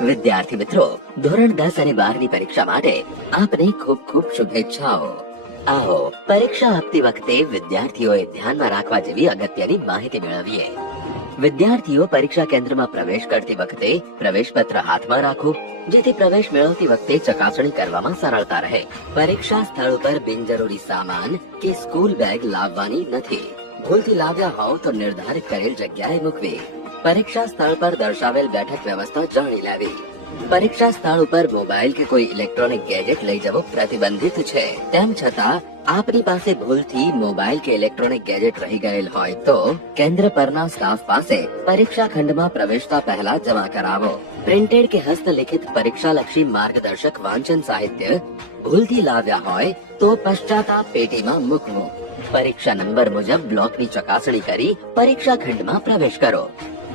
વિદ્યાર્થી મિત્રો, ધોરણ 10 અને 12 ની પરીક્ષા માટે આપને ખૂબ ખૂબ શુભેચ્છાઓ। આવો પરીક્ષા આપતી વખતે વિદ્યાર્થીઓએ ધ્યાનમાં રાખવા જેવી અગત્યની માહિતી મેળવીએ। વિદ્યાર્થીઓ પરીક્ષા કેન્દ્રમાં પ્રવેશ કરતી વખતે પ્રવેશપત્ર હાથમાં રાખો, જેથી પ્રવેશ મેળવતી વખતે ચકાસણી કરવામાં સરળતા રહે। પરીક્ષા સ્થળ પર બિનજરૂરી સામાન કે સ્કૂલ બેગ લાવવાની નથી। ભૂલથી લાવ્યા હોવ તો નિર્ધારિત કરેલ જગ્યાએ મૂકવી। પરીક્ષા સ્થળ પર દર્શાવેલ બેઠક વ્યવસ્થા જાણી લેવી। પરીક્ષા સ્થળ ઉપર મોબાઈલ કે કોઈ ઇલેક્ટ્રોનિક ગેજેટ લઈ જવો પ્રતિબંધિત છે। તેમ છતાં આપની પાસે ભૂલથી મોબાઈલ કે ઇલેક્ટ્રોનિક ગેજેટ રહી ગયેલ હોય તો કેન્દ્ર પરના સ્ટાફ પાસે પરીક્ષા ખંડમાં પ્રવેશતા પહેલા જમા કરાવો। પ્રિન્ટેડ કે હસ્તલિખિત પરીક્ષાલક્ષી માર્ગદર્શક વાંચન સાહિત્ય ભૂલથી લાવ્યા હોય તો પશ્ચાતાપ પેટીમાં મૂકવું। પરીક્ષા નંબર મુજબ બ્લોકની ચકાસણી કરી પરીક્ષા ખંડમાં પ્રવેશ કરો।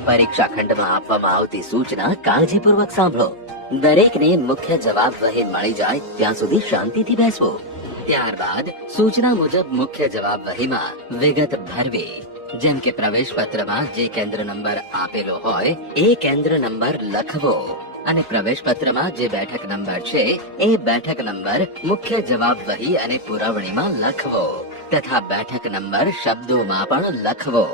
પરીક્ષા ખંડમાં આપવામાં આવતી સૂચના કાળજીપૂર્વક સાંભળો। દરેકને મુખ્ય જવાબ વહી મળી જાય ત્યાં સુધી શાંતિથી બેસવું। ત્યારબાદ સૂચના મુજબ મુખ્ય જવાબ વહીમાં વિગત ભરવી। જેમ કે પ્રવેશ પત્રમાં જે કેન્દ્ર નંબર આપેલો હોય એ કેન્દ્ર નંબર લખવો અને પ્રવેશ પત્રમાં જે બેઠક નંબર છે એ બેઠક નંબર મુખ્ય જવાબ વહી અને પુરવણીમાં લખવો તથા બેઠક નંબર શબ્દોમાં પણ લખવો।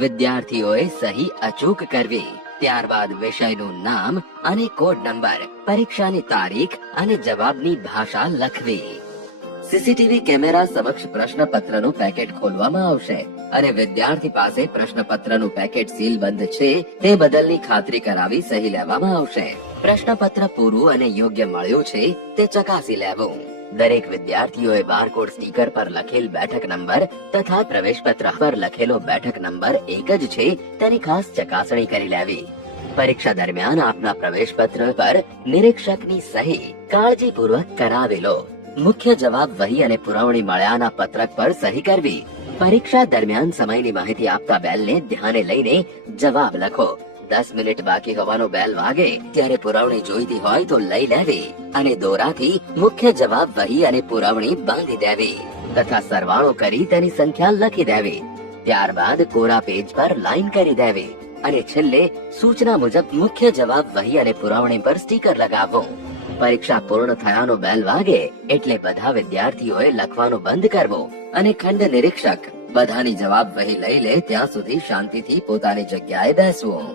વિદ્યાર્થીઓએ સહી અચૂક કરવી। ત્યારબાદ વિષયનું નામ અને કોડ નંબર, પરીક્ષાની તારીખ અને જવાબની ભાષા લખવી। સીસીટીવી કેમેરા સમક્ષ પ્રશ્નપત્રનું પેકેટ ખોલવામાં આવશે અને વિદ્યાર્થી પાસે પ્રશ્નપત્રનું પેકેટ સીલ બંધ છે તે બદલની ખાતરી કરાવી સહી લેવામાં આવશે। પ્રશ્નપત્ર પૂરું અને યોગ્ય મળ્યું છે તે ચકાસી લેવું। દરેક વિદ્યાર્થીઓએ બારકોડ સ્ટીકર પર લખેલ બેઠક નંબર તથા પ્રવેશપત્ર પર લખેલો બેઠક નંબર એક જ છે તેની ખાસ ચકાસણી કરી લેવી। પરીક્ષા દરમિયાન આપના પ્રવેશપત્ર પર નિરીક્ષકની સહી કાળજીપૂર્વક કરાવેલો। મુખ્ય જવાબ વહી અને પુરવણી મળ્યાના પત્રક પર સહી કરવી। પરીક્ષા દરમિયાન સમયની માહિતી આપતા બેલને ધ્યાને લઈને જવાબ લખો। 10 મિનિટ બાકી હોવાનો બેલ વાગે ત્યારે પુરવણી જોઈતી હોય તો લઈ લેવી અને દોરાથી મુખ્ય જવાબ વહી અને પુરવણી બાંધી દેવી તથા સરવાળો કરી તેની સંખ્યા લખી દેવી। ત્યારબાદ કોરા પેજ પર લાઈન કરી દેવી અને છેલ્લે સૂચના મુજબ મુખ્ય જવાબ વહી અને પુરવણી પર સ્ટીકર લગાવવું। પરીક્ષા પૂર્ણ થયાનો બેલ વાગે એટલે બધા વિદ્યાર્થીઓએ લખવાનું બંધ કરવું અને ખંડ નિરીક્ષક બધાની જવાબ વહી લઈ લે ત્યાં સુધી શાંતિથી પોતાની જગ્યાએ બેસવું।